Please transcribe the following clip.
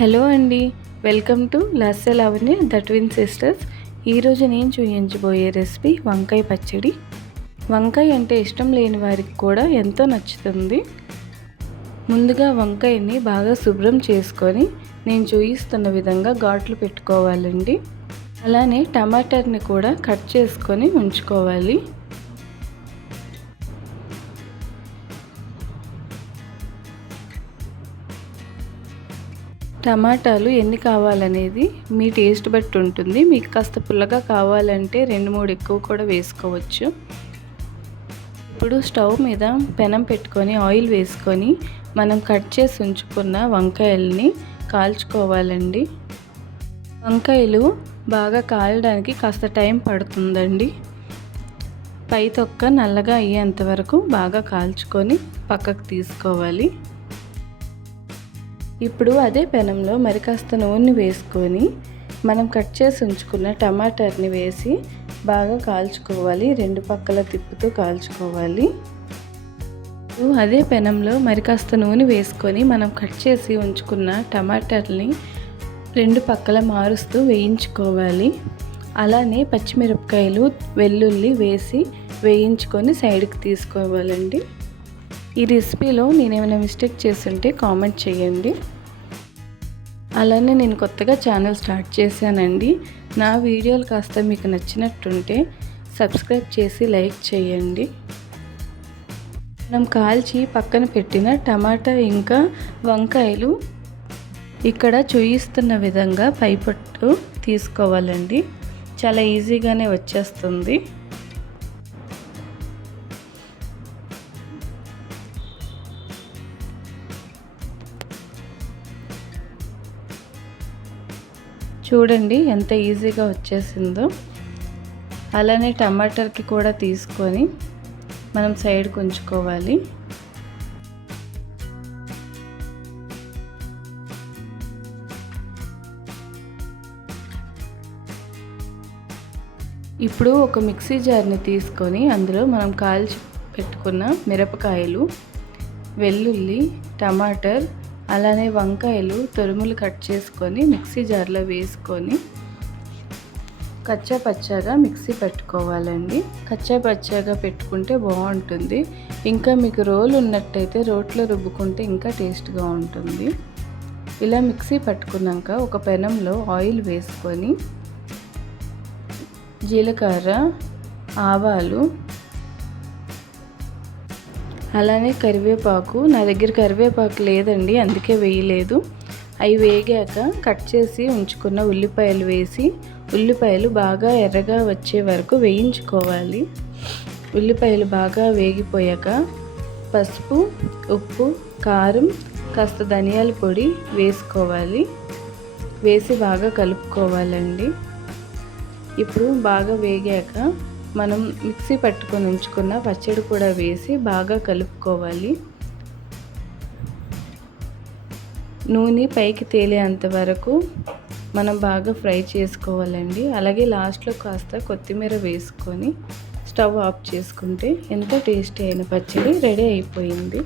Hello అండి, welcome to lassi Lavanya the twin sisters. ఈరోజు నేను చూపించబోయే రెసిపీ వంకాయ పచ్చడి. వంకాయ అంటే ఇష్టం లేని వారికి కూడా ఎంతో నచ్చుతుంది. ముందుగా వంకాయని బాగా శుభ్రం చేసుకొని నేను చూపిస్తున్న విధంగా ఘాట్లు పెట్టుకోవాలండి. అలానే టమాటాని కూడా కట్ చేసుకొని ఉంచుకోవాలి. టమాటాలు ఎన్ని కావాలనేది మీ టేస్ట్ బట్టి ఉంటుంది. మీకు కాస్త పుల్లగా కావాలంటే 2-3 ఎక్కువ కూడా వేసుకోవచ్చు. ఇప్పుడు స్టవ్ మీద పెనం పెట్టుకొని ఆయిల్ వేసుకొని మనం కట్ చేసి ఉంచుకున్న వంకాయల్ని కాల్చుకోవాలండి. వంకాయలు బాగా కాలడానికి కాస్త టైం పడుతుందండి. పై తొక్క నల్లగా అయ్యేంత వరకు బాగా కాల్చుకొని పక్కకు తీసుకోవాలి. ఇప్పుడు అదే పెనంలో మరి కాస్త నూనె వేసుకొని మనం కట్ చేసి ఉంచుకున్న టమాటాని వేసి బాగా కాల్చుకోవాలి. 2 పక్కల తిప్పుతూ కాల్చుకోవాలి. అదే పెనంలో మరి కాస్త నూనె వేసుకొని మనం కట్ చేసి ఉంచుకున్న టమాటాలని 2 పక్కల మారుస్తూ వేయించుకోవాలి. అలానే పచ్చిమిరపకాయలు, వెల్లుల్లి వేసి వేయించుకొని సైడ్కి తీసుకోవాలండి. ఈ రెసిపీలో నేనేమైనా మిస్టేక్ చేస్తుంటే కామెంట్ చేయండి. అలానే నేను కొత్తగా ఛానల్ స్టార్ట్ చేశానండి. నా వీడియోలు కాస్త మీకు నచ్చినట్టుంటే సబ్స్క్రైబ్ చేసి లైక్ చేయండి. మనం కాల్చి పక్కన పెట్టిన టమాటా ఇంకా వంకాయలు ఇక్కడ చూయిస్తున్న విధంగా పైపట్టు తీసుకోవాలండి. చాలా ఈజీగానే వచ్చేస్తుంది. చూడండి ఎంత ఈజీగా వచ్చేసిందో. అలానే టమాటాకి కూడా తీసుకొని మనం సైడ్కి ఉంచుకోవాలి. ఇప్పుడు ఒక మిక్సీ జార్ని తీసుకొని అందులో మనం కాల్చి పెట్టుకున్న మిరపకాయలు, వెల్లుల్లి, టమాటర్ అలానే వంకాయలు తురుములు కట్ చేసుకొని మిక్సీ జార్లో వేసుకొని కచ్చా పచ్చాగా మిక్సీ పెట్టుకోవాలండి. కచ్చా పచ్చాగా పెట్టుకుంటే బాగుంటుంది. ఇంకా మీకు రోలు ఉన్నట్టయితే రోట్లో రుబ్బుకుంటే ఇంకా టేస్ట్గా ఉంటుంది. ఇలా మిక్సీ పట్టుకున్నాక ఒక పెనంలో ఆయిల్ వేసుకొని జీలకర్ర, ఆవాలు అలానే కరివేపాకు, నా దగ్గర కరివేపాకు లేదండి అందుకే వేయలేదు. అవి వేగాక కట్ చేసి ఉంచుకున్న ఉల్లిపాయలు వేసి ఉల్లిపాయలు బాగా ఎర్రగా వచ్చే వరకు వేయించుకోవాలి. ఉల్లిపాయలు బాగా వేగిపోయాక పసుపు, ఉప్పు, కారం, కాస్త ధనియాల పొడి వేసుకోవాలి. వేసి బాగా కలుపుకోవాలండి. ఇప్పుడు బాగా వేగాక మనం మిక్సీ పట్టుకొని ఉంచుకున్న పచ్చడి కూడా వేసి బాగా కలుపుకోవాలి. నూనె పైకి తేలేంత వరకు మనం బాగా ఫ్రై చేసుకోవాలండి. అలాగే లాస్ట్లో కాస్త కొత్తిమీర వేసుకొని స్టవ్ ఆఫ్ చేసుకుంటే ఎంతో టేస్టీ అయిన పచ్చడి రెడీ అయిపోయింది.